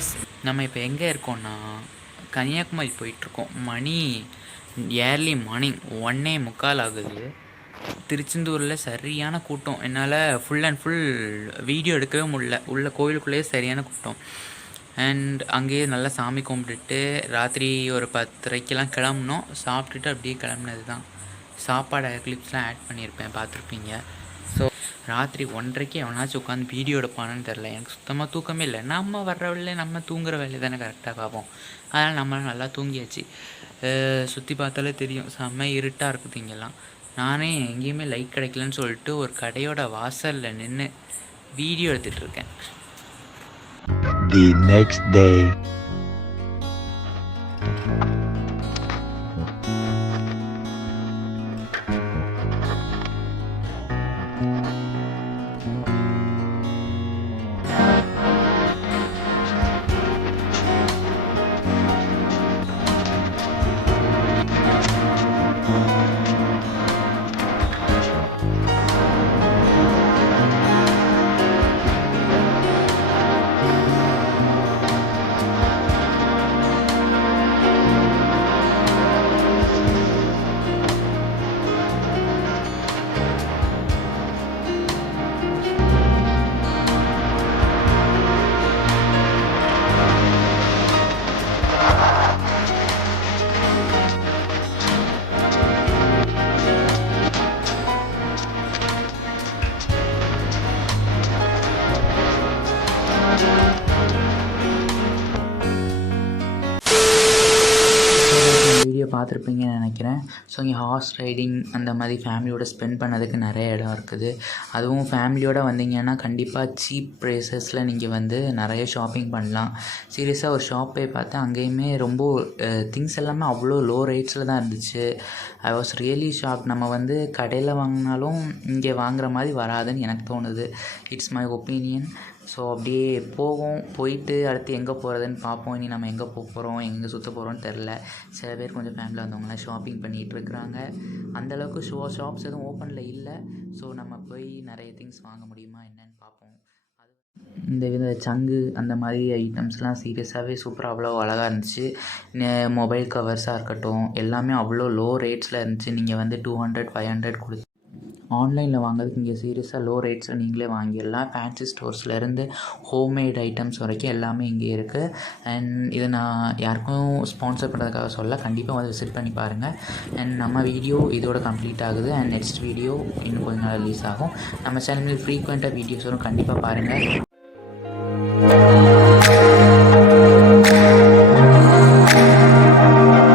Guys, நம்ம இப்போ எங்கே இருக்கோம்னா கன்னியாகுமரி போயிட்டுருக்கோம். மணி ஏர்லி மார்னிங் 1:45 ஆகுது. திருச்செந்தூரில் சரியான கூட்டம். என்னால் ஃபுல் அண்ட் ஃபுல் வீடியோ எடுக்கவே முடியல. உள்ள கோயிலுக்குள்ளேயே சரியான கூட்டம். அண்ட் அங்கேயே நல்லா சாமி கும்பிட்டுட்டு ராத்திரி ஒரு 10:30க்கெலாம் கிளம்புனோம். சாப்பிட்டுட்டு அப்படியே கிளம்புனது தான். சாப்பாடு கிளிப்ஸ்லாம் ஆட் பண்ணியிருப்பேன், பார்த்துருப்பீங்க. ஸோ ராத்திரி 1:30க்கு எவனாச்சும் உட்காந்து வீடியோ எடுப்பானு தெரில. எனக்கு சுத்தமாக தூக்கமே இல்லை. நம்ம வர்ற வேலையை நம்ம தூங்குற வேலையை தானே கரெக்டாக பார்ப்போம். அதனால் நம்ம நல்லா தூங்கியாச்சு. சுற்றி பார்த்தாலே தெரியும், செம்ம இருட்டாக இருக்குது இங்கெல்லாம். நானே எங்கேயுமே லைட் கிடைக்கலன்னு சொல்லிட்டு ஒரு கடையோட வாசலில் நின்று வீடியோ எடுத்துகிட்டு இருக்கேன். The next day. வீடியோ பார்த்துருப்பீங்கன்னு நினைக்கிறேன். ஸோ இங்கே ஹார்ஸ் ரைடிங் அந்த மாதிரி ஃபேமிலியோட ஸ்பெண்ட் பண்ணதுக்கு நிறைய இடம் இருக்குது. அதுவும் ஃபேமிலியோடு வந்தீங்கன்னா கண்டிப்பாக சீப் ப்ரைஸஸில் நீங்கள் வந்து நிறைய ஷாப்பிங் பண்ணலாம். சீரியஸாக ஒரு ஷாப் போய் பார்த்தேன், அங்கேயுமே ரொம்ப திங்ஸ் எல்லாமே அவ்வளோ லோ ரேட்ஸில் தான் இருந்துச்சு. I was really shock. நம்ம வந்து கடையில் வாங்கினாலும் இங்கே வாங்குற மாதிரி வராதுன்னு எனக்கு தோணுது. It's my opinion. ஸோ அப்படியே போயிட்டு அடுத்து எங்கே போகிறதுன்னு பார்ப்போம். இனி நம்ம எங்கே போகிறோம், எங்கே சுற்ற போகிறோன்னு தெரில. சில பேர் கொஞ்சம் ஃபேமிலியில் வந்தவங்களாம் ஷாப்பிங் பண்ணிகிட்டு இருக்கிறாங்க. அந்தளவுக்கு ஷாப்ஸ் எதுவும் ஓப்பனில் இல்லை. ஸோ நம்ம போய் நிறைய திங்ஸ் வாங்க முடியுமா என்னன்னு பார்ப்போம். இந்த சங்கு அந்த மாதிரி ஐட்டம்ஸ்லாம் சீரியஸாகவே சூப்பராக அவ்வளோ அழகாக இருந்துச்சு. மொபைல் கவர்ஸாக இருக்கட்டும், எல்லாமே அவ்வளோ லோ ரேட்ஸில் இருந்துச்சு. நீங்கள் வந்து 200 500 கொடுத்து ஆன்லைனில் வாங்குறதுக்கு இங்கே சீரியஸாக லோ ரேட்ஸில் நீங்களே வாங்கிடலாம். ஃபேன்சி ஸ்டோர்ஸ்லேருந்து ஹோம்மேட் ஐட்டம்ஸ் வரைக்கும் எல்லாமே இங்கே இருக்குது. அண்ட் இதை நான் யாருக்கும் ஸ்பான்சர் பண்ணுறதுக்காக சொல்ல, கண்டிப்பாக வந்து விசிட் பண்ணி பாருங்கள். அண்ட் நம்ம வீடியோ இதோட கம்ப்ளீட் ஆகுது. அண்ட் நெக்ஸ்ட் வீடியோ இன்னும் கொஞ்சம் நாள் ரிலீஸ் ஆகும். நம்ம சேனலில் ஃப்ரீக்வெண்ட்டாக வீடியோஸ் வரும், கண்டிப்பாக பாருங்கள்.